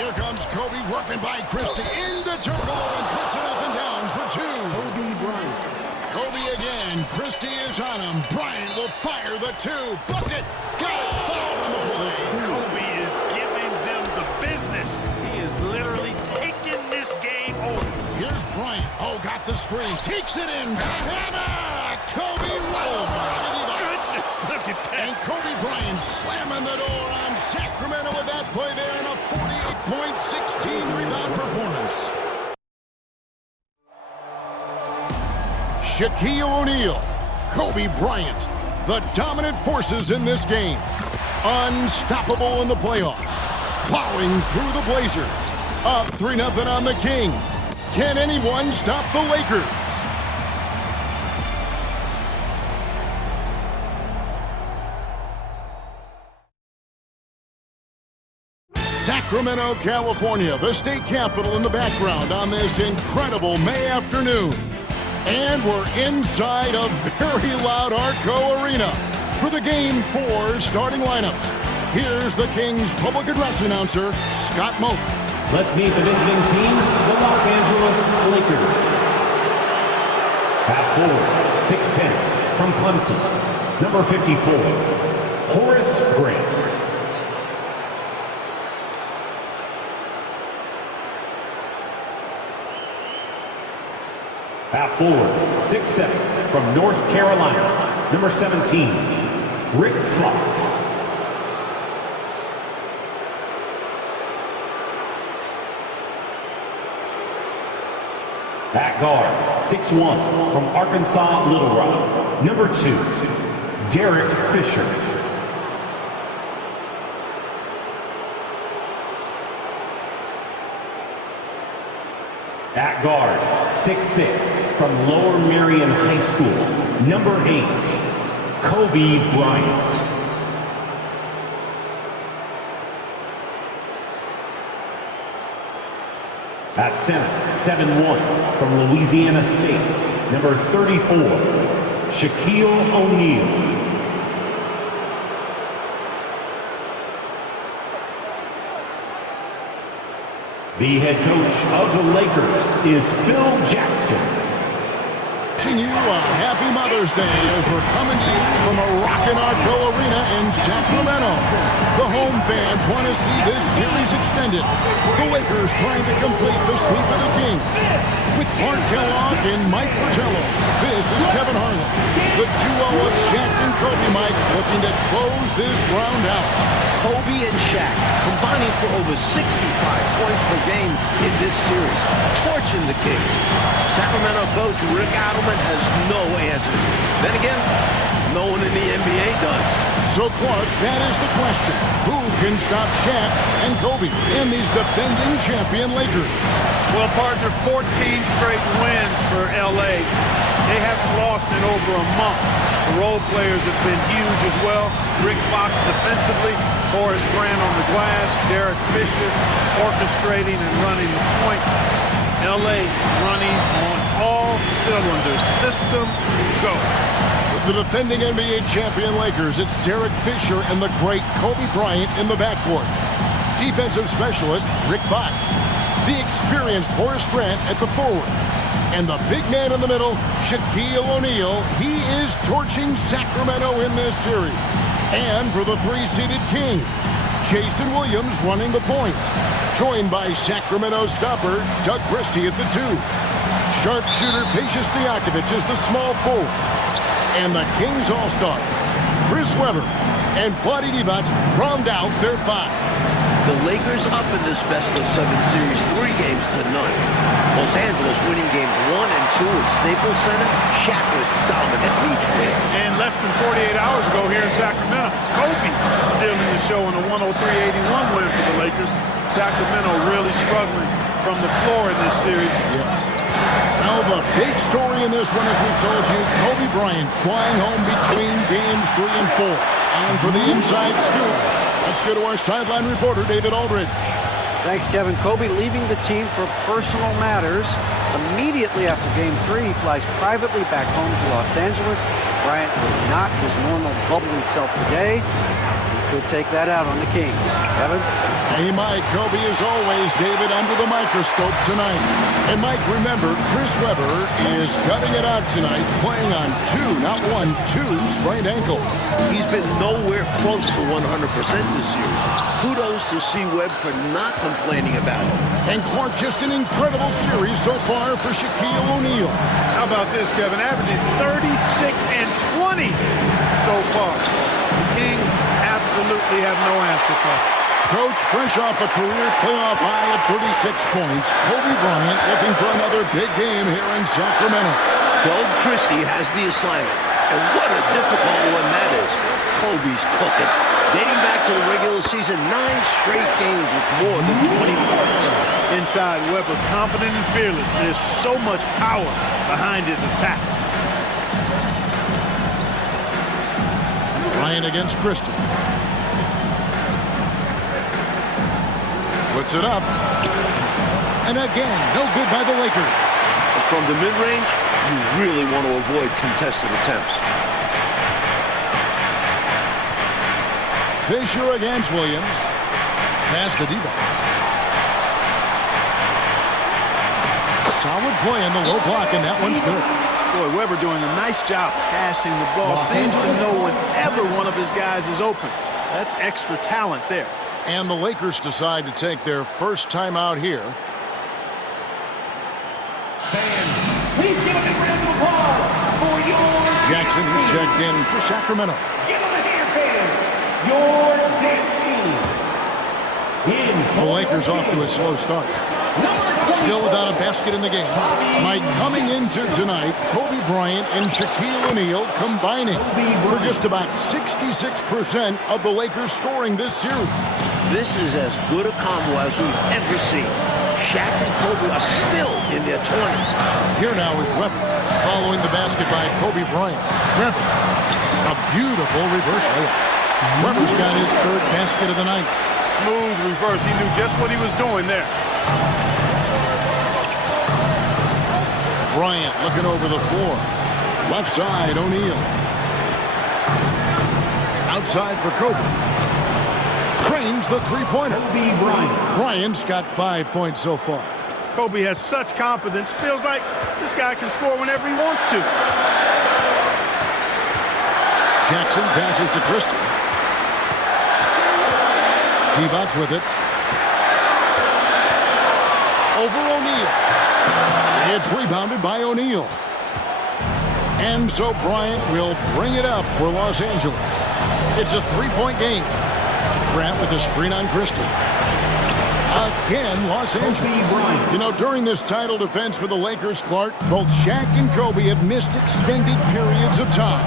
Here comes Kobe working by Christie into Turkle and puts it up and down for two. Kobe Bryant. Kobe again. Christie is on him. Bryant will fire the two. Bucket. Got it. Foul on the play. Kobe is giving them the business. He is literally taking this game over. Here's Bryant. Oh, got the screen. Takes it in. Got a hammer. Kobe right over. Goodness, look at that. And Kobe Bryant slamming the door on Sacramento with that play there in a 48-point, 16-rebound performance. Shaquille O'Neal, Kobe Bryant, the dominant forces in this game. Unstoppable in the playoffs. Plowing through the Blazers. Up 3-0 on the Kings. Can anyone stop the Lakers? Sacramento, California, the state capital in the background on this incredible May afternoon. And we're inside a very loud Arco Arena for the Game 4 starting lineups. Here's the Kings public address announcer, Scott Moak. Let's meet the visiting team, the Los Angeles Lakers. At forward, 6'10", from Clemson, number 54, Horace Grant. At forward, 6'7", from North Carolina, number 17, Rick Fox. At guard, 6'1", from Arkansas Little Rock, number 2, Derek Fisher. At guard, 6'6", from Lower Merion High School, number 8, Kobe Bryant. At center, 7'1", from Louisiana State, number 34, Shaquille O'Neal. The head coach of the Lakers is Phil Jackson. Wishing you a happy Mother's Day as we're coming to you from a rockin' Arco Arena in Sacramento. The home fans want to see this series extended. The Lakers trying to complete the sweep of the Kings. With Clark Kellogg and Mike Fratello, this is Kevin Harlan. The duo of Shaq and Kobe Mike looking to close this round out. Kobe and Shaq combining for over 65 points per game in this series, torching the Kings. Sacramento coach Rick Adelman has no answers. Then again, no one in the NBA does. So, Clark, that is the question. Who can stop Shaq and Kobe and these defending champion Lakers? Well, partner, 14 straight wins for L.A. They haven't lost in over a month. The role players have been huge as well. Rick Fox defensively, Horace Grant on the glass, Derek Fisher orchestrating and running the point. L.A. running on all cylinders. System go. The defending NBA champion Lakers, it's Derek Fisher and the great Kobe Bryant in the backcourt. Defensive specialist Rick Fox. The experienced Horace Grant at the forward. And the big man in the middle, Shaquille O'Neal. He is torching Sacramento in this series. And for the 3-seeded Kings, Jason Williams running the point. Joined by Sacramento stopper Doug Christie at the 2. Sharpshooter Pejus Stojakovic is the small forward. And the Kings All-Star, Chris Webber and Vlade Divac round out their 5. The Lakers up in this best-of-7 series 3 games to none. Los Angeles winning games 1 and 2 at Staples Center. Shaq was dominant each win. And less than 48 hours ago here in Sacramento, Kobe stealing the show in a 103-81 win for the Lakers. Sacramento really struggling from the floor in this series. Yes. Now the big story in this one, as we told you, Kobe Bryant flying home between games 3 and 4. And for the inside scoop, let's go to our sideline reporter, David Aldridge. Thanks, Kevin. Kobe leaving the team for personal matters. Immediately after Game 3, he flies privately back home to Los Angeles. Bryant was not his normal bubbly self today. He could take that out on the Kings. Kevin? Hey, Mike, Kobe, as always, David, under the microscope tonight. And, Mike, remember, Chris Webber is gutting it out tonight, playing on two sprained ankles. He's been nowhere close to 100% this series. Kudos to C. Webb for not complaining about it. And, Clark, just an incredible series so far for Shaquille O'Neal. How about this, Kevin? Averaging 36 and 20 so far. The Kings absolutely have no answer for it. Coach, fresh off a career playoff high of 36 points, Kobe Bryant looking for another big game here in Sacramento. Doug Christie has the assignment, and what a difficult one that is. Kobe's cooking. Dating back to the regular season, 9 straight games with more than 20 points. Inside, Webber confident and fearless. There's so much power behind his attack. Bryant against Christie. Puts it up. And again, no good by the Lakers. From the mid-range, you really want to avoid contested attempts. Fisher against Williams. Pass to Rebounds. Solid play in the low block, and that one's good. Boy, Webber doing a nice job passing the ball. Seems to know whenever one of his guys is open. That's extra talent there. And the Lakers decide to take their first time out here. Fans, please give a big round of applause for your Jackson is checked in for Sacramento. Give them a hand, fans. Your dance team. The Lakers off to a slow start. Still without a basket in the game. Mike, coming into tonight, Kobe Bryant and Shaquille O'Neal combining for just about 66% of the Lakers scoring this series. This is as good a combo as we've ever seen. Shaq and Kobe are still in their 20s. Here now is Webber, following the basket by Kobe Bryant. Webber, a beautiful reverse layup. Webber's got his third basket of the night. Smooth reverse. He knew just what he was doing there. Bryant looking over the floor. Left side, O'Neal. Outside for Kobe. Trains the three-pointer. Kobe Bryant. Bryant's got 5 points so far. Kobe has such confidence. Feels like this guy can score whenever he wants to. Jackson passes to Christie. Divac with it. Over O'Neal. It's rebounded by O'Neal. And so Bryant will bring it up for Los Angeles. It's a three-point game. Grant with a screen on Christie. Again, Los Angeles. You know, during this title defense for the Lakers, Clark, both Shaq and Kobe have missed extended periods of time.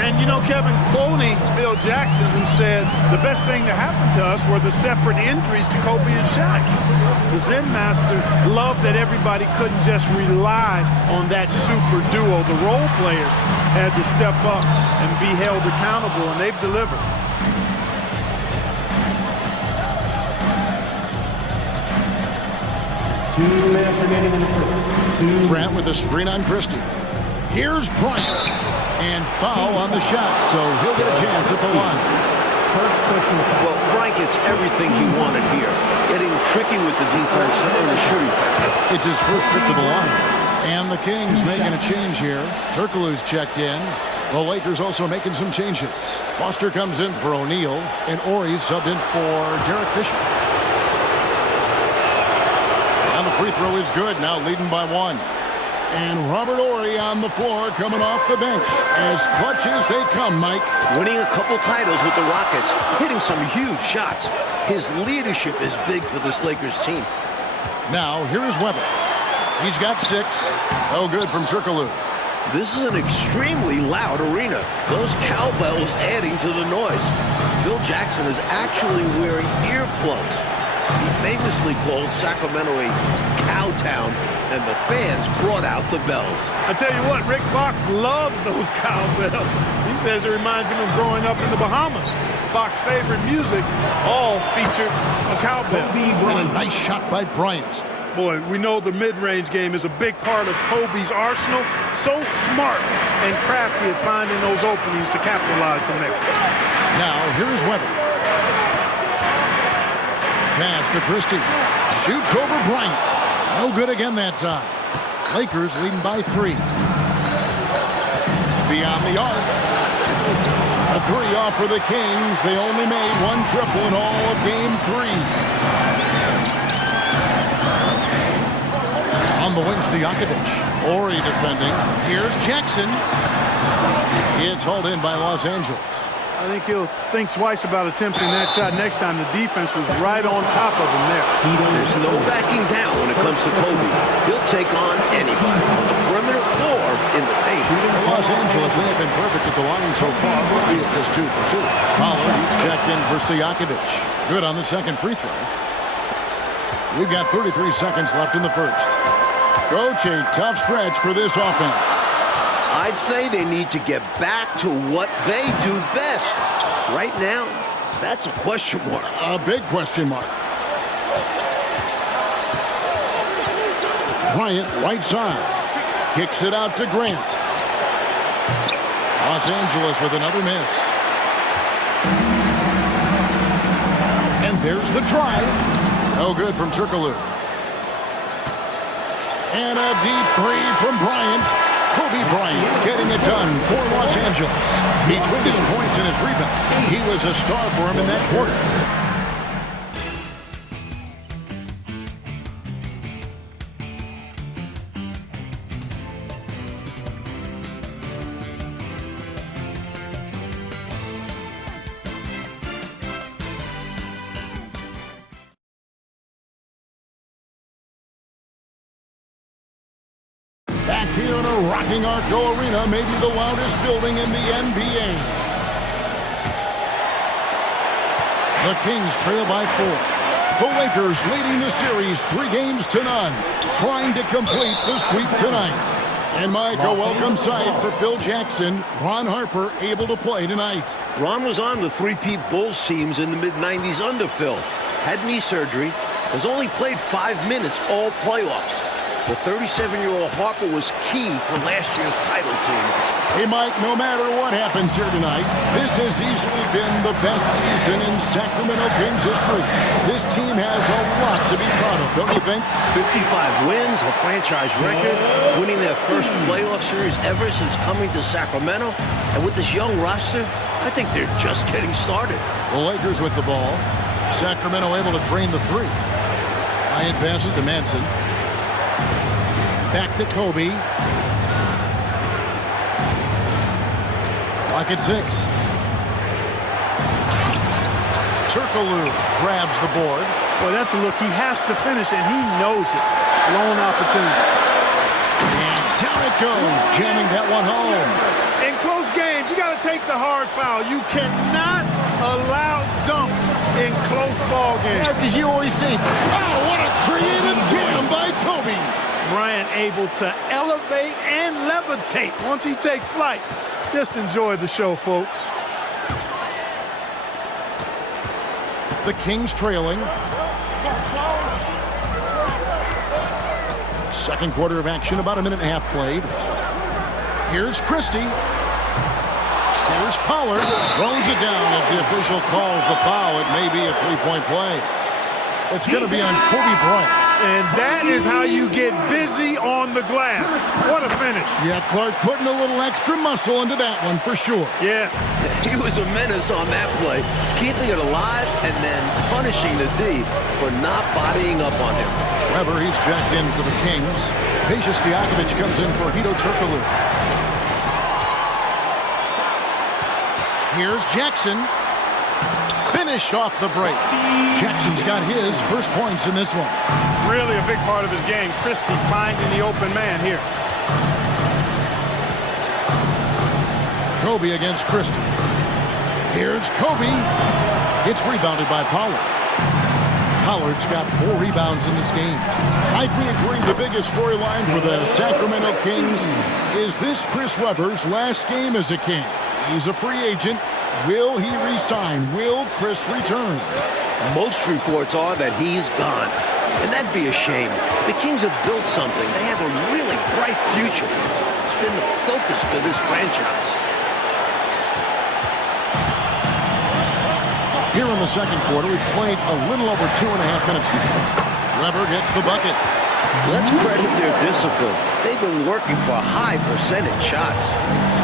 And, you know, Kevin, quoting Phil Jackson, who said, the best thing that happened to us were the separate injuries to Kobe and Shaq. The Zen Master loved that everybody couldn't just rely on that super duo. The role players had to step up and be held accountable, and they've delivered. Grant with a screen on Christie. Here's Bryant. And foul on the shot, so he'll get a chance at the line. Well, Bryant gets everything he wanted here. Getting tricky with the defense and the shooting factor. It's his first trip to the line. And the Kings making a change here. Turkoglu's checked in. The Lakers also making some changes. Foster comes in for O'Neal, and Horry's subbed in for Derek Fisher. And the free throw is good, now leading by 1. And Robert Horry on the floor coming off the bench. As clutch as they come, Mike. Winning a couple titles with the Rockets, hitting some huge shots. His leadership is big for this Lakers team. Now, here is Webber. He's got 6. Oh, good from Turkoglu. This is an extremely loud arena. Those cowbells adding to the noise. Phil Jackson is actually wearing earplugs. He famously called Sacramento a cow town, and the fans brought out the bells. I tell you what, Rick Fox loves those cowbells. He says it reminds him of growing up in the Bahamas. Fox's favorite music all featured a cowbell. And a nice shot by Bryant. Boy, we know the mid-range game is a big part of Kobe's arsenal. So smart and crafty at finding those openings to capitalize from there. Now, here's Webber. Pass to Christie. Shoots over Bryant. No good again that time. Lakers leading by 3. Beyond the arc. A 3 off for the Kings. They only made 1 triple in all of Game 3. On the wing, Stojakovic. Ori defending. Here's Jackson. It's hauled in by Los Angeles. I think he'll think twice about attempting that shot next time. The defense was right on top of him there. There's no backing down when it comes to Kobe. He'll take on anybody on the perimeter or in the paint. Los Angeles, they have been perfect at the line so far, albeit just 2 for 2. Pollard, he's checked in for Stojakovic. Good on the second free throw. We've got 33 seconds left in the first. Coach, a tough stretch for this offense. I'd say they need to get back to what they do best. Right now, that's a question mark. A big question mark. Bryant, right side. Kicks it out to Grant. Los Angeles with another miss. And there's the drive. No good from Turkoglu. And a deep 3 from Bryant. Kobe Bryant getting it done for Los Angeles. Between his points and his rebounds, he was a star for him in that quarter. Back here in a rocking Arco Arena, maybe the loudest building in the NBA. The Kings trail by 4. The Lakers leading the series 3-0, trying to complete the sweep tonight. And Mike, a welcome sight for Phil Jackson. Ron Harper able to play tonight. Ron was on the three-peat Bulls teams in the mid-90s under Phil. Had knee surgery, has only played 5 minutes all playoffs. The 37-year-old Harper was key for last year's title team. Hey, Mike, no matter what happens here tonight, this has easily been the best season in Sacramento Kings history. This team has a lot to be proud of, don't you think? 55 wins, a franchise record, winning their first playoff series ever since coming to Sacramento. And with this young roster, I think they're just getting started. The Lakers with the ball. Sacramento able to drain the 3. Bryant passes to Manson. Back to Kobe. Clock at 6. Turkoglu grabs the board. Boy, that's a look he has to finish, and he knows it. Lone opportunity. And down it goes, jamming that one home. In close games, you got to take the hard foul. You cannot allow dunks in close ball games. Because you always say, oh, what a creative jam by Kobe. Bryant able to elevate and levitate once he takes flight. Just enjoy the show, folks. The Kings trailing. Second quarter of action, about a minute and a half played. Here's Christie. Here's Pollard. Throws it down as the official calls the foul. It may be a three-point play. It's going to be on Kobe Bryant. And that is how you get busy on the glass. What a finish. Yeah, Clark putting a little extra muscle into that one for sure. Yeah. He was a menace on that play, keeping it alive and then punishing the D for not bodying up on him. Weber, he's jacked in for the Kings. Peja Stojakovic comes in for Hedo Turkoglu. Here's Jackson. Finished off the break. Jackson's got his first points in this one. Really a big part of his game. Christie finding the open man here. Kobe against Christie. Here's Kobe. It's rebounded by Pollard. Pollard's got 4 rebounds in this game. Mike, we agree the biggest storyline for the Sacramento Kings is this Chris Webber's last game as a King. He's a free agent. Will he resign? Will Chris return? Most reports are that he's gone. And that'd be a shame. The Kings have built something. They have a really bright future. It's been the focus for this franchise. Here in the second quarter, we've played a little over 2.5 minutes now. Weber gets the bucket. Let's credit their discipline. They've been working for high percentage shots.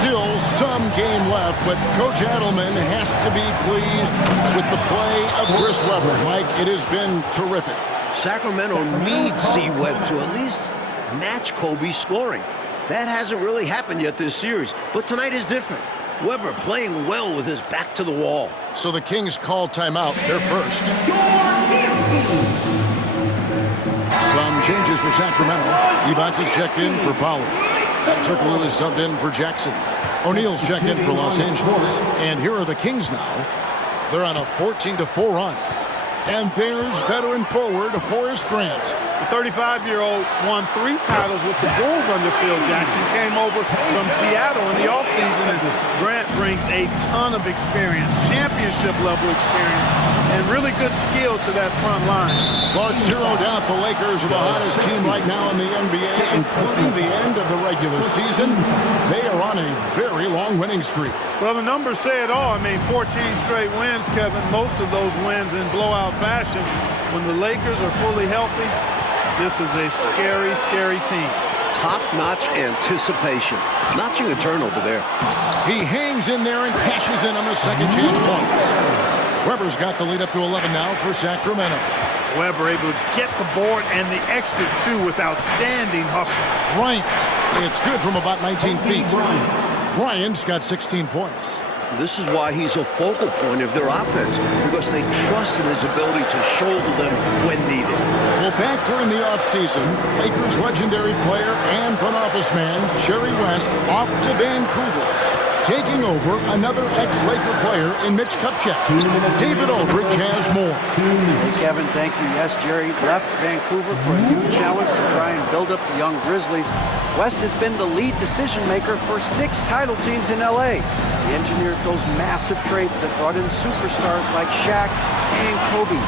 Still some game left, but Coach Adelman has to be pleased with the play of Chris Webber. Mike, it has been terrific. Sacramento needs C-Web to at least match Kobe's scoring. That hasn't really happened yet this series, but tonight is different. Weber playing well with his back to the wall. So the Kings call timeout. They're first. Some changes for Sacramento. Evans is checked in for Pollard. Turkoglu is subbed in for Jackson. O'Neal's checked in for Los Angeles. And here are the Kings now. They're on a 14-4 run. And there's veteran forward Horace Grant. The 35-year-old won 3 titles with the Bulls under Phil Jackson, came over from Seattle in the offseason, and Grant brings a ton of experience, championship-level experience, and really good skill to that front line. But zero doubt the Lakers are the hottest team right now in the NBA, including the end of the regular season. They are on a very long winning streak. Well, the numbers say it all. I mean, 14 straight wins, Kevin, most of those wins in blowout fashion. When the Lakers are fully healthy, this is a scary, scary team. Top-notch anticipation. Notching a turnover there. He hangs in there and cashes in on the second chance points. Weber's got the lead up to 11 now for Sacramento. Weber able to get the board and the extra 2 with outstanding hustle. Bryant. It's good from about 19 feet. Bryant's got 16 points. This is why he's a focal point of their offense, because they trust in his ability to shoulder them when needed. Well, back during the offseason, Lakers legendary player and front office man Jerry West off to Vancouver, taking over another ex-Laker player in Mitch Kupchak. David Aldridge has more. Hey, Kevin, thank you. Yes, Jerry left Vancouver for a new challenge to try and build up the young Grizzlies. West has been the lead decision maker for 6 title teams in L.A. He engineered those massive trades that brought in superstars like Shaq and Kobe.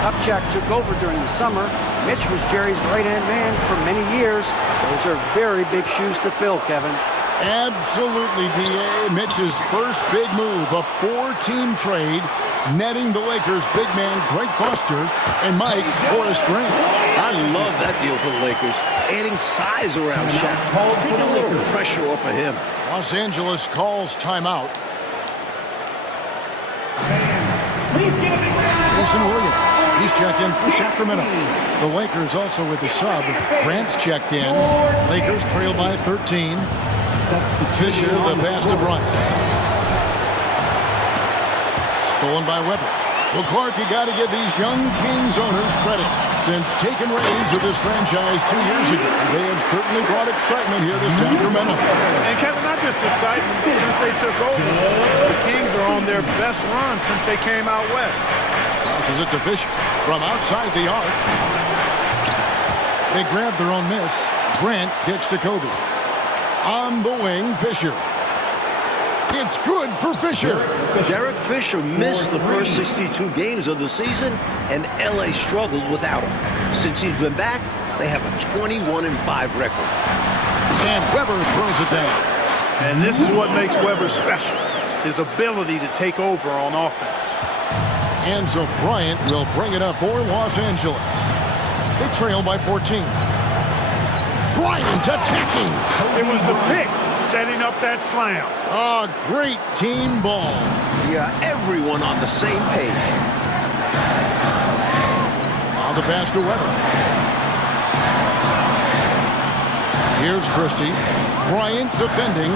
Kupchak took over during the summer. Mitch was Jerry's right-hand man for many years. Those are very big shoes to fill, Kevin. Absolutely, D.A. Mitch's first big move, a 4-team trade, netting the Lakers' big man Greg Foster and Mike Horace Grant. I love that deal for the Lakers. Adding size around Shaq, taking a little pressure off of him. Los Angeles calls timeout. Jason Williams, he's checked in for Sacramento. The Lakers also with the sub. Grant's checked in. Lakers trail by 13. Fisher, the pass to Bryant. Stolen by Weber. Well, Clark, you got to give these young Kings owners credit. Since taking reins of this franchise 2 years ago, they have certainly brought excitement here to Sacramento. And Kevin, not just excitement, but since they took over, the Kings are on their best run since they came out west. Passes it to Fisher from outside the arc. They grab their own miss. Grant kicks to Kobe. On the wing, Fisher. It's good for Fisher. Derek Fisher missed the first 62 games of the season, and L.A. struggled without him. Since he's been back, they have a 21-5 record. And Weber throws it down. And this is what makes Weber special, his ability to take over on offense. And so Bryant will bring it up for Los Angeles. They trail by 14. Bryant attacking. It was the pick setting up that slam. Oh, great team ball. Yeah, everyone on the same page. On the pass to Weber. Here's Christie. Bryant defending.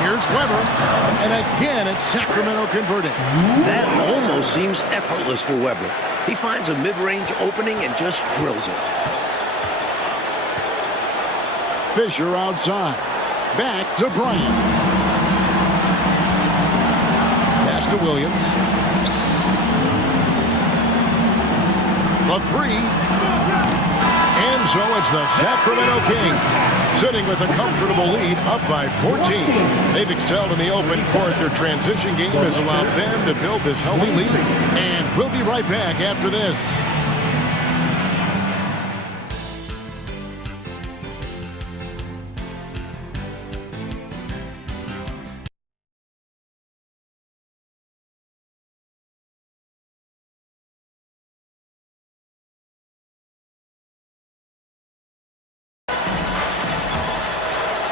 Here's Weber. And again, it's Sacramento converting. That almost seems effortless for Weber. He finds a mid-range opening and just drills it. Fisher outside. Back to Bryant. Pass to Williams. The 3. And so it's the Sacramento Kings sitting with a comfortable lead up by 14. They've excelled in the open court. Their transition game has allowed them to build this healthy lead. And we'll be right back after this.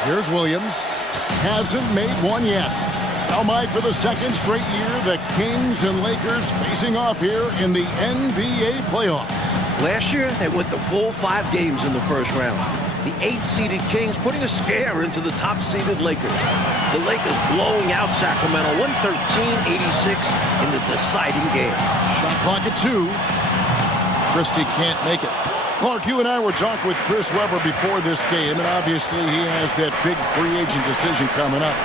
Here's Williams. Hasn't made one yet. Now, Mike, for the second straight year, the Kings and Lakers facing off here in the NBA playoffs. Last year, they went the full 5 games in the first round. The 8th-seeded Kings putting a scare into the top-seeded Lakers. The Lakers blowing out Sacramento 113-86 in the deciding game. Shot clock at 2. Christie can't make it. Clark, you and I were talking with Chris Webber before this game, and obviously he has that big free agent decision coming up.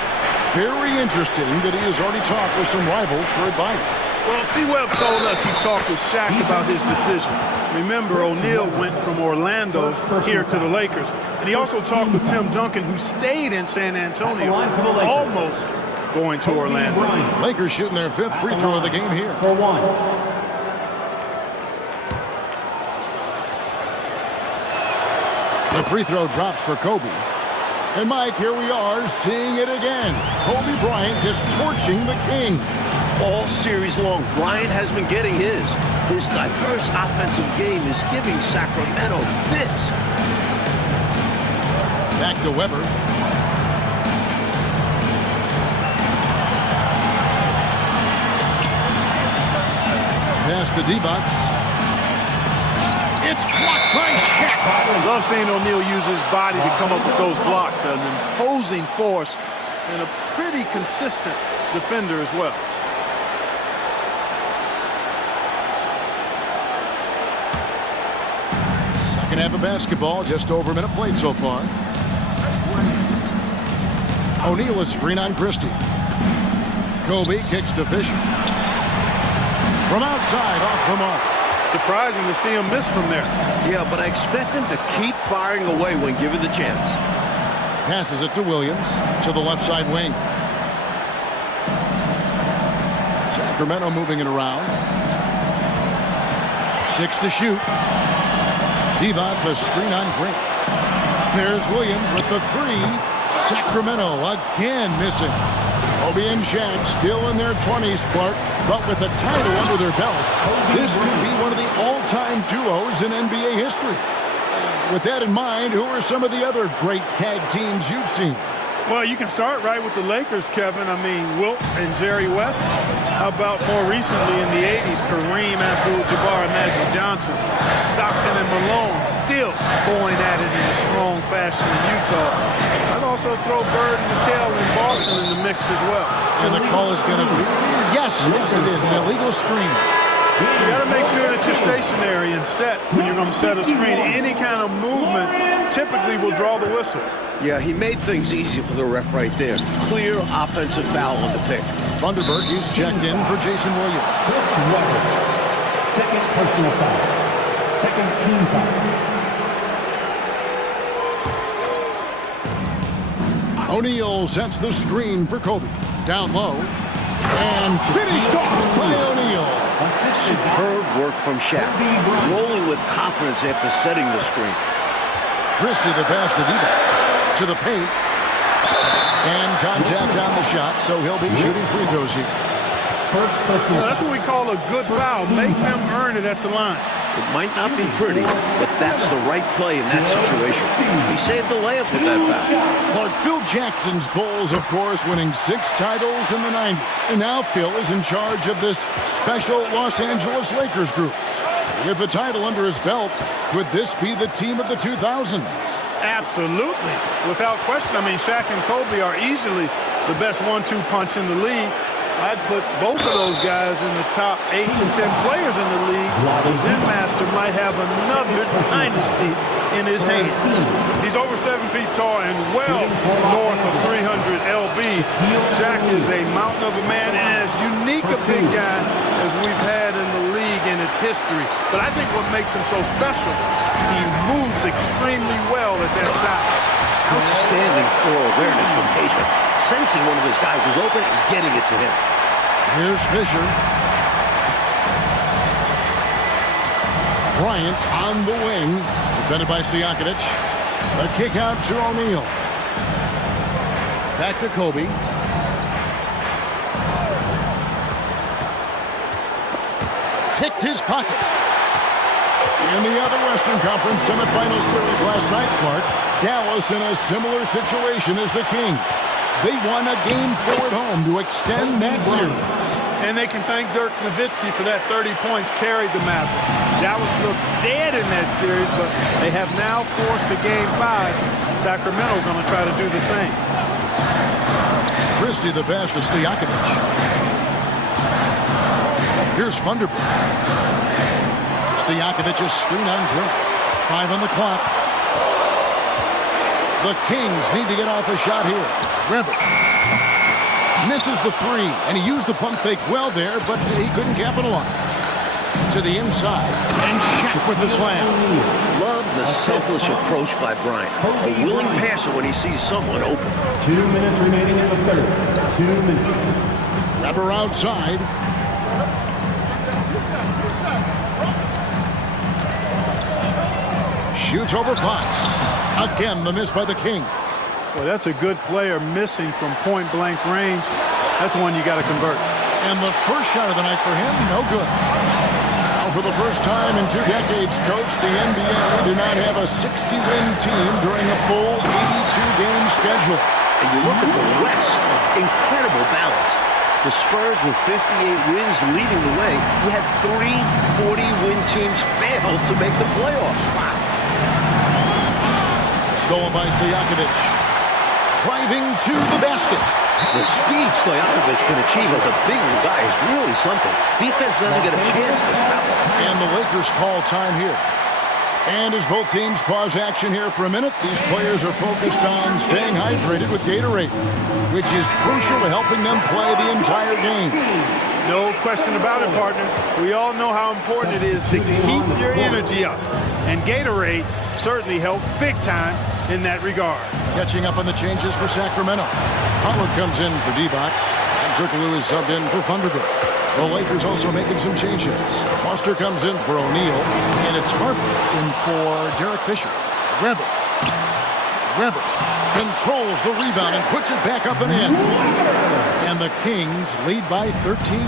Very interesting that he has already talked with some rivals for advice. Well, C-Web told us he talked with Shaq about his decision. Remember, O'Neal went from Orlando here to the Lakers. And he also talked with Tim Duncan, who stayed in San Antonio, almost going to Orlando. Lakers shooting their 5th free throw of the game here. For 1. The free throw drops for Kobe. And Mike, here we are seeing it again. Kobe Bryant just torching the Kings. All series long, Bryant has been getting his. His diverse offensive game is giving Sacramento fits. Back to Webber. Pass to D-Bucks. It's blocked by Shaq. Love seeing O'Neal use his body to come up with those blocks. An imposing force and a pretty consistent defender as well. Second half of basketball, just over a minute played so far. O'Neal is screen on Christie. Kobe kicks to Fisher. From outside, off the mark. Surprising to see him miss from there. Yeah, but I expect him to keep firing away when given the chance. Passes it to Williams, to the left side wing. Sacramento moving it around. 6 to shoot. Divac a screen on Grant. There's Williams with the 3. Sacramento again missing. Kobe and Shaq still in their 20s, Clark, but with a title under their belts, this could be one of the all-time duos in NBA history. With that in mind, who are some of the other great tag teams you've seen? Well, you can start right with the Lakers, Kevin. I mean, Wilt and Jerry West. How about more recently in the 80s, Kareem Abdul-Jabbar and Magic Johnson. Stockton and Malone still going at it in a strong fashion in Utah. I'd also throw Bird and McHale in Boston in the mix as well. And the call is going to be, yes, it is, an illegal screen. You got to make sure that you're stationary and set when you're going to set a screen. Any kind of movement typically will draw the whistle. Yeah, he made things easy for the ref right there. Clear offensive foul on the pick. Thunderberg, he's checked in for Jason Williams. Chris Webber. Second personal foul. Second team foul. O'Neal sets the screen for Kobe. Down low. And finished off by O'Neal. Superb work from Shaq. Rolling with confidence after setting the screen. Christie the pass to Divac. To the paint. And contact on the shot, so he'll be shooting free throws here. First personal That's what we call a good foul. Make him earn it at the line. It might not be pretty, but that's the right play in that situation. He saved the layup with that foul. But Phil Jackson's Bulls, of course, winning 6 titles in the 90s. And now Phil is in charge of this special Los Angeles Lakers group. With the title under his belt, could this be the team of the 2000s? Absolutely. Without question. I mean, Shaq and Kobe are easily the best 1-2 punch in the league. I'd put both of those guys in the top 8 to 10 players in the league. The Zen Master might have another dynasty in his hands. He's over 7 feet tall and well north of 300 lbs. Shaq is a mountain of a man and as unique a big guy as we've had in the league in its history. But I think what makes him so special, he moves extremely well at that size. Outstanding floor awareness from Asia. Sensing one of his guys was open and getting it to him. Here's Fisher. Bryant on the wing. Defended by Stojakovic. A kick out to O'Neal. Back to Kobe. Picked his pocket. In the other Western Conference Semifinals series last night, Clark, Dallas in a similar situation as the Kings. They won a Game 4 at home to extend that series. And they can thank Dirk Nowitzki for that 30 points carried the Mavericks. Dallas looked dead in that series, but they have now forced a Game 5. Sacramento going to try to do the same. Christie the pass to Stojakovic. Here's Vanderbilt. Stojakovic's screen on Grant. 5 on the clock. The Kings need to get off a shot here. Rebel misses the 3, and he used the pump fake well there, but he couldn't capitalize. To the inside, and Shaq with the slam. Love the selfless approach by Bryant. A willing passer when he sees someone open. 2 minutes remaining in the third. 2 minutes. Weber outside. Shoots over Fox. Again, the miss by the Kings. Well, that's a good player missing from point-blank range. That's one you got to convert. And the first shot of the night for him, no good. Now, for the first time in 2 decades, Coach, the NBA do not have a 60-win team during a full 82-game schedule. And you look at the West, incredible balance. The Spurs with 58 wins leading the way. You had 3 40-win teams fail to make the playoffs. Wow. Stolen by Stojakovic. Driving to the basket. The speed Stojakovic can achieve as a big guy is really something. Defense doesn't get a chance to stop him. And the Lakers call time here. And as both teams pause action here for a minute, these players are focused on staying hydrated with Gatorade, which is crucial to helping them play the entire game. No question about it, partner. We all know how important it is to keep your energy up. And Gatorade certainly helps big time in that regard. Catching up on the changes for Sacramento. Howard comes in for D-Box, and Turkoglu is subbed in for Vanderbilt. The Lakers also making some changes. Foster comes in for O'Neal, and it's Harper in for Derek Fisher. Rebel controls the rebound and puts it back up and in. And the Kings lead by 13.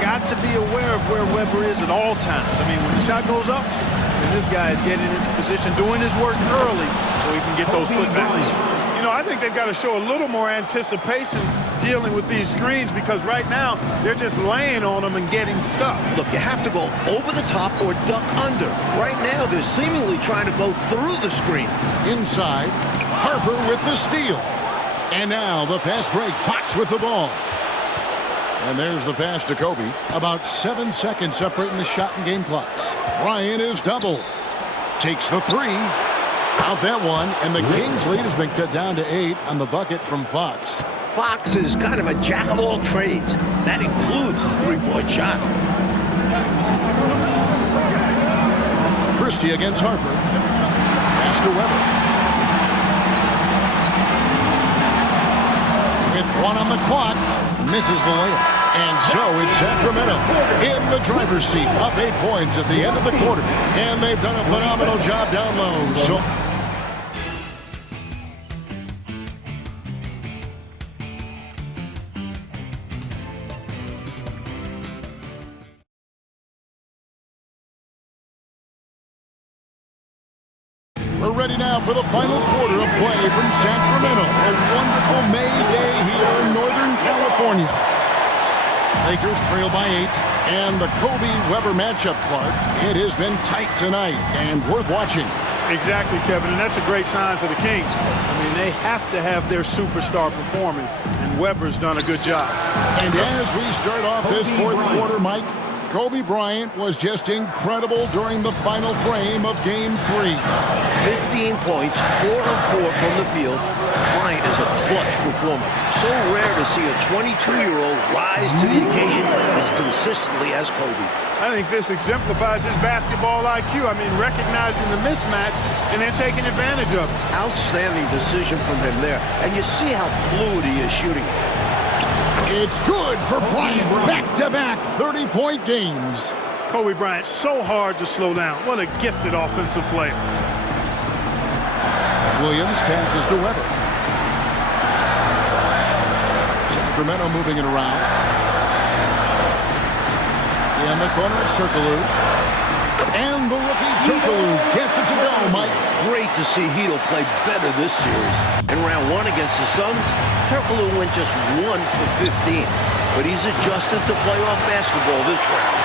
Got to be aware of where Weber is at all times. I mean, when the shot goes up, and this guy is getting into position, doing his work early so he can get those putbacks. You know, I think they've got to show a little more anticipation dealing with these screens because right now they're just laying on them and getting stuck. Look, you have to go over the top or duck under. Right now, they're seemingly trying to go through the screen. Inside, Harper with the steal. And now the fast break, Fox with the ball. And there's the pass to Kobe. About 7 seconds separating the shot and game clocks. Bryant is doubled. Takes the 3. Out that one, and the Kings' lead has been cut down to 8 on the bucket from Fox. Fox is kind of a jack of all trades. That includes the 3-point shot. Christie against Harper. Pass to Weber. With 1 on the clock, misses the layup. And so it's Sacramento in the driver's seat, up 8 points at the end of the quarter. And they've done a phenomenal job down low. So we're ready now for the final quarter of play from Sacramento. A wonderful May day here in Northern California. Lakers trail by 8, and the Kobe-Weber matchup, Clark, it has been tight tonight and worth watching. Exactly, Kevin, and that's a great sign for the Kings. I mean, they have to have their superstar performing, and Weber's done a good job. And as we start off this fourth quarter, Mike, Kobe Bryant was just incredible during the final frame of Game 3. 15 points, 4 of 4 from the field. Bryant is a clutch performer. So rare to see a 22-year-old rise to the occasion as consistently as Kobe. I think this exemplifies his basketball IQ. I mean, recognizing the mismatch and then taking advantage of it. Outstanding decision from him there. And you see how fluid he is shooting. It's good for Bryant. Back-to-back 30-point games. Kobe Bryant, so hard to slow down. What a gifted offensive player. Williams passes to Weber. Sacramento moving it around. In the corner, it's Turkoglu. And the rookie Great to see Hedo play better this series. In round one against the Suns, Turkoglu went just 1 for 15. But he's adjusted to playoff basketball this round.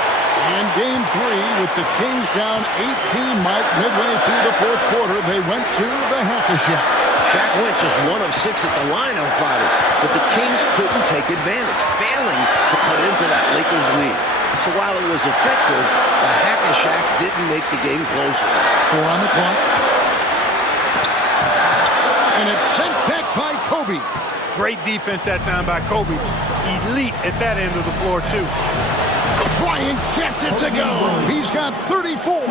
In game 3, with the Kings down 18, Mike, midway through the fourth quarter, they went to the Hack-a-Shack. Shaq went just 1 of 6 at the line on Friday, but the Kings couldn't take advantage, failing to cut into that Lakers lead. So while it was effective, the Hack-a-Shack didn't make the game closer. 4 on the clock. And it's sent back by Kobe. Great defense that time by Kobe. Elite at that end of the floor, too. Bryant gets it to go. He's got 34.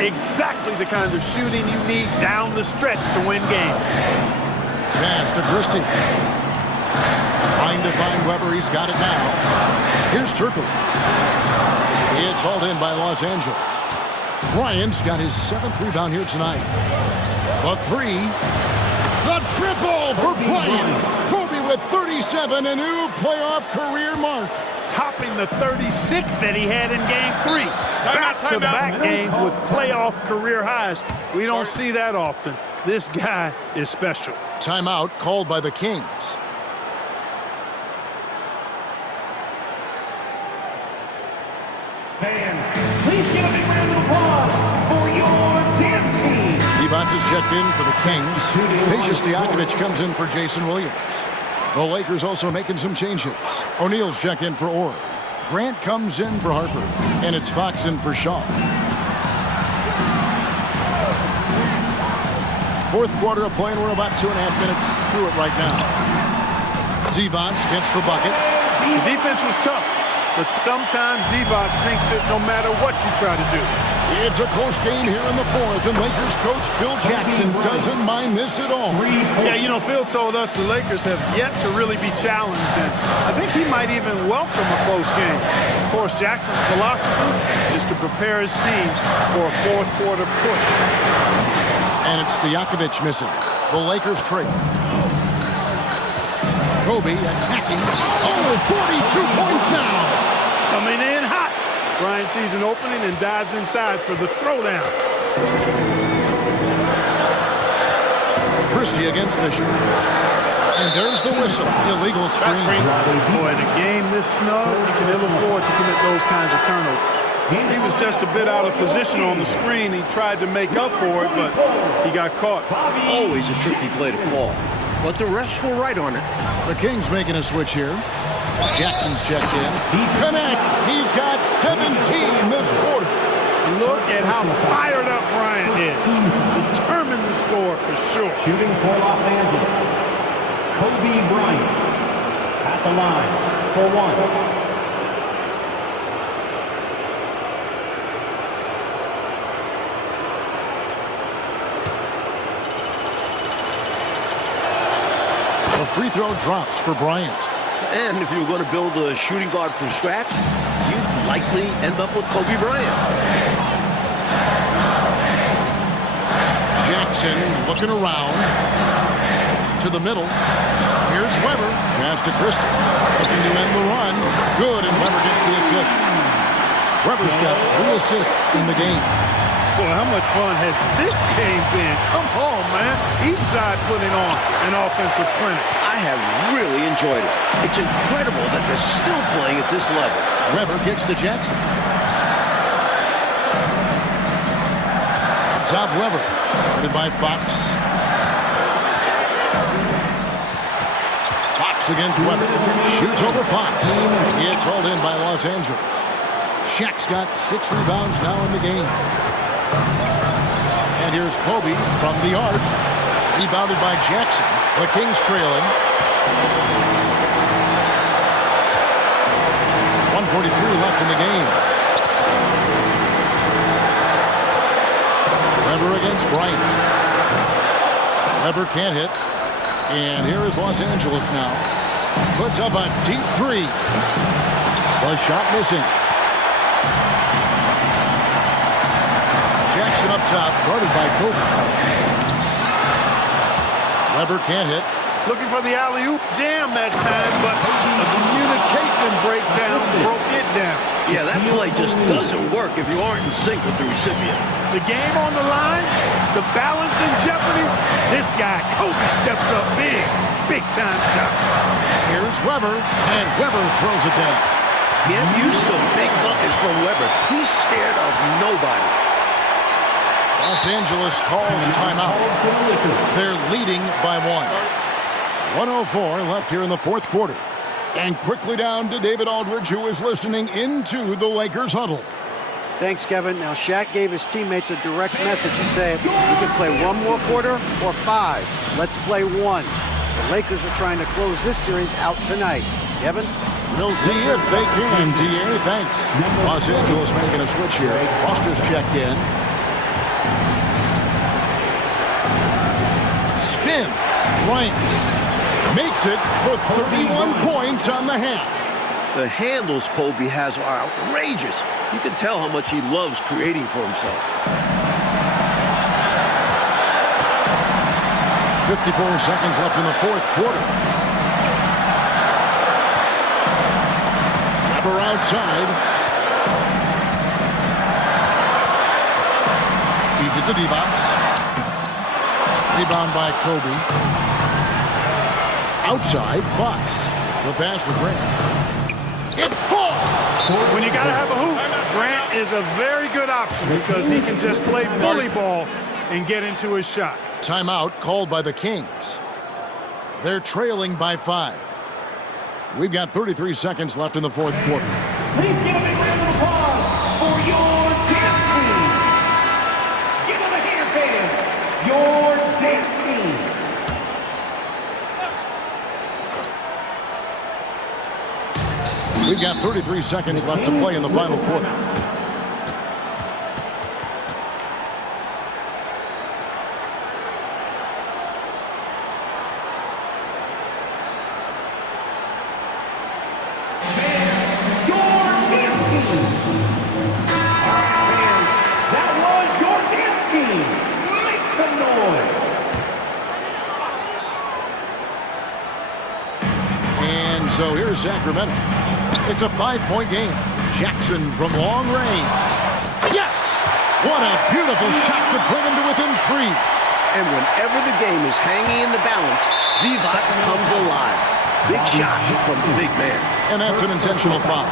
Exactly the kind of shooting you need down the stretch to win games. Pass to Christie. Trying to find Weber. He's got it now. Here's Turkoglu. It's hauled in by Los Angeles. Bryant's got his 7th rebound here tonight. The 3. The triple for Bryant. Kobe with 37, a new playoff career mark. Topping the 36 that he had in game 3. Back-to-back games with playoff career highs. We don't see that often. This guy is special. Timeout called by the Kings. Fans, please give a big round of applause for your dance team. Devons is checked in for the Kings. Peja Stojakovic comes in for Jason Williams. The Lakers also making some changes. O'Neal's checked in for Orr. Grant comes in for Harper. And it's Fox in for Shaw. Fourth quarter of play, and we're about 2.5 minutes through it right now. Devons gets the bucket. The defense was tough, but sometimes Devons sinks it no matter what you try to do. It's a close game here in the fourth, and Lakers coach Phil Jackson doesn't mind this at all. Yeah, you know, Phil told us the Lakers have yet to really be challenged, and I think he might even welcome a close game. Of course, Jackson's philosophy is to prepare his team for a fourth quarter push. And it's Stojakovic missing. The Lakers trade. Kobe attacking. Oh, 42 points now. Coming in hot. Bryant sees an opening and dives inside for the throwdown. Christie against Fisher. And there's the whistle. Illegal screen. Boy, in a game this snug, you can ill afford to commit those kinds of turnovers. He was just a bit out of position on the screen. He tried to make up for it, but he got caught. Always a tricky play to call, but the refs were right on it. The Kings making a switch here. Jackson's checked in. He connects. He's got 17 this quarter. Look at how fired up Bryant is. Determined to score for sure. Shooting for Los Angeles, Kobe Bryant at the line for 1. The free throw drops for Bryant. And if you were going to build a shooting guard from scratch, you'd likely end up with Kobe Bryant. Jackson looking around to the middle. Here's Weber. Pass to Christie. Looking to end the run. Good, and Weber gets the assist. Weber's got 3 assists in the game. Boy, how much fun has this game been? Come on, man. Each side putting on an offensive clinic. I have really enjoyed it. It's incredible that they're still playing at this level. Weber kicks to Jackson. Up top, Weber. Guarded by Fox. Fox against Weber. Shoots over Fox. It's hauled in by Los Angeles. Shaq's got 6 rebounds now in the game. And here's Kobe from the arc. Rebounded by Jackson. The Kings trailing. 1:43 left in the game. Weber against Bryant. Weber can't hit. And here is Los Angeles now. Puts up a deep 3. The shot missing. Jackson up top, guarded by Kobe. Weber can't hit. Looking for the alley-oop jam that time, but a communication breakdown broke it down. Yeah, that play just doesn't work if you aren't in sync with the recipient. The game on the line, the balance in jeopardy. This guy, Kobe, steps up big. Big time shot. Here's Weber, and Weber throws it down. Get used to big buckets from Weber. He's scared of nobody. Los Angeles calls timeout. They're leading by 1. 1:04 left here in the fourth quarter. And quickly down to David Aldridge, who is listening into the Lakers huddle. Thanks, Kevin. Now, Shaq gave his teammates a direct message. He said, we can play one more quarter or 5. Let's play 1. The Lakers are trying to close this series out tonight. Kevin? We'll see if they can, DA. Thanks. Los Angeles making a switch here. Foster's checked in. Spins. Bryant makes it for 31 points on the half. The handles Kobe has are outrageous. You can tell how much he loves creating for himself. 54 seconds left in the fourth quarter. Weber outside. Feeds it to D-Box. Rebound by Kobe. Outside, Fox. The pass to Grant. It falls! When you got to have a hoop, Grant is a very good option because he can just play bully ball and get into his shot. Timeout called by the Kings. They're trailing by 5. We've got 33 seconds left in the fourth quarter. Please give a big round of applause for your dance team. Give them a hand, fans. Your dance team. We've got 33 seconds left to play in the final quarter. So here's Sacramento. It's a 5-point game. Jackson from long range. Yes! What a beautiful shot to bring him to within 3. And whenever the game is hanging in the balance, D-Box comes alive. Big shot from the big man. And that's an intentional foul.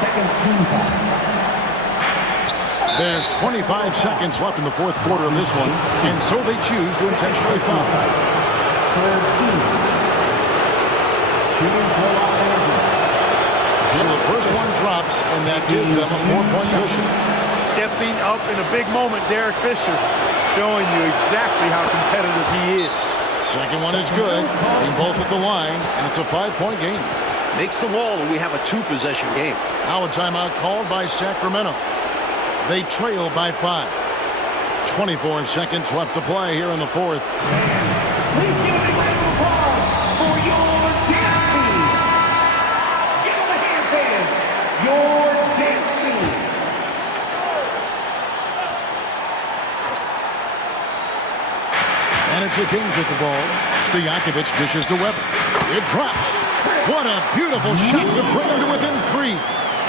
Second team foul. There's 25 seconds left in the fourth quarter of this one, and so they choose to intentionally foul. Third team. Shooting for Los Angeles. So the first one drops, and that gives them a 4-point cushion. Stepping up in a big moment, Derek Fisher, showing you exactly how competitive he is. Second one is good, being both at the line, and it's a 5-point game. Makes the wall, and we have a 2-possession game. Now a timeout called by Sacramento. They trail by 5. 24 seconds left to play here in the fourth. Please give a big round of applause for your dance team. Give them a hand, fans. Your dance team. And it's the Kings with the ball. Stojakovic dishes to Weber. It drops. What a beautiful shot to bring him to within 3.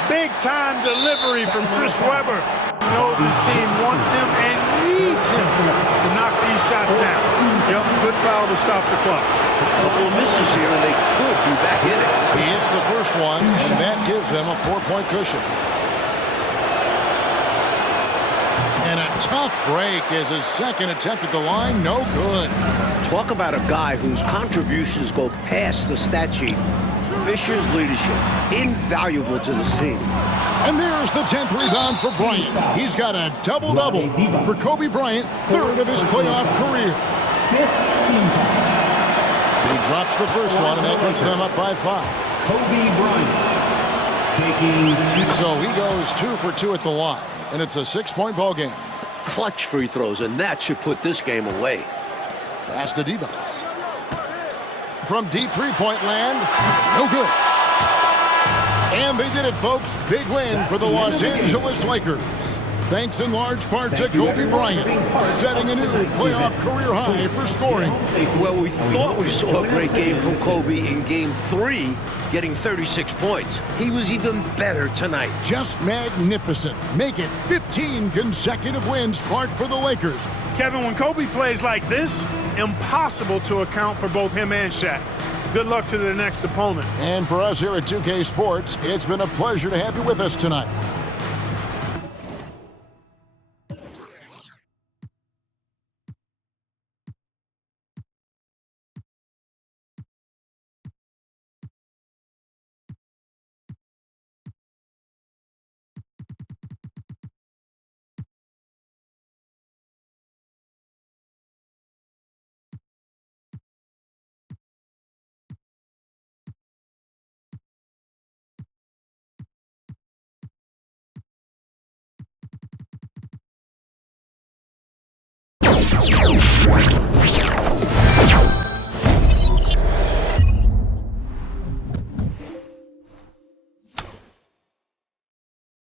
Big-time delivery from Chris Weber. He knows his team wants him and needs him to knock these shots down. Yep, good foul to stop the clock. A couple of misses here, and they could be back in it. He hits the first one, and that gives them a 4-point cushion. And a tough break as his second attempt at the line, no good. Talk about a guy whose contributions go past the stat sheet. Fisher's leadership, invaluable to this team. And there's the 10th rebound for Bryant. He's got a double-double for Kobe Bryant, third of his playoff career. He drops the first one, and that puts them up by 5. Kobe Bryant taking 2. So he goes 2 for 2 at the line, and it's a 6-point ball game. Clutch free throws, and that should put this game away. Pass to D-Box. From deep three-point land, no good. And they did it, folks. Big win for the Los Angeles Lakers. thanks in large part to Kobe Bryant, setting a new playoff career high for scoring. Well, we thought we saw a great game from Kobe in Game 3, getting 36 points. He was even better tonight. Just magnificent. Make it 15 consecutive wins, Clark, for the Lakers. Kevin, when Kobe plays like this, impossible to account for both him and Shaq. Good luck to the next opponent. And for us here at 2K Sports, it's been a pleasure to have you with us tonight. What?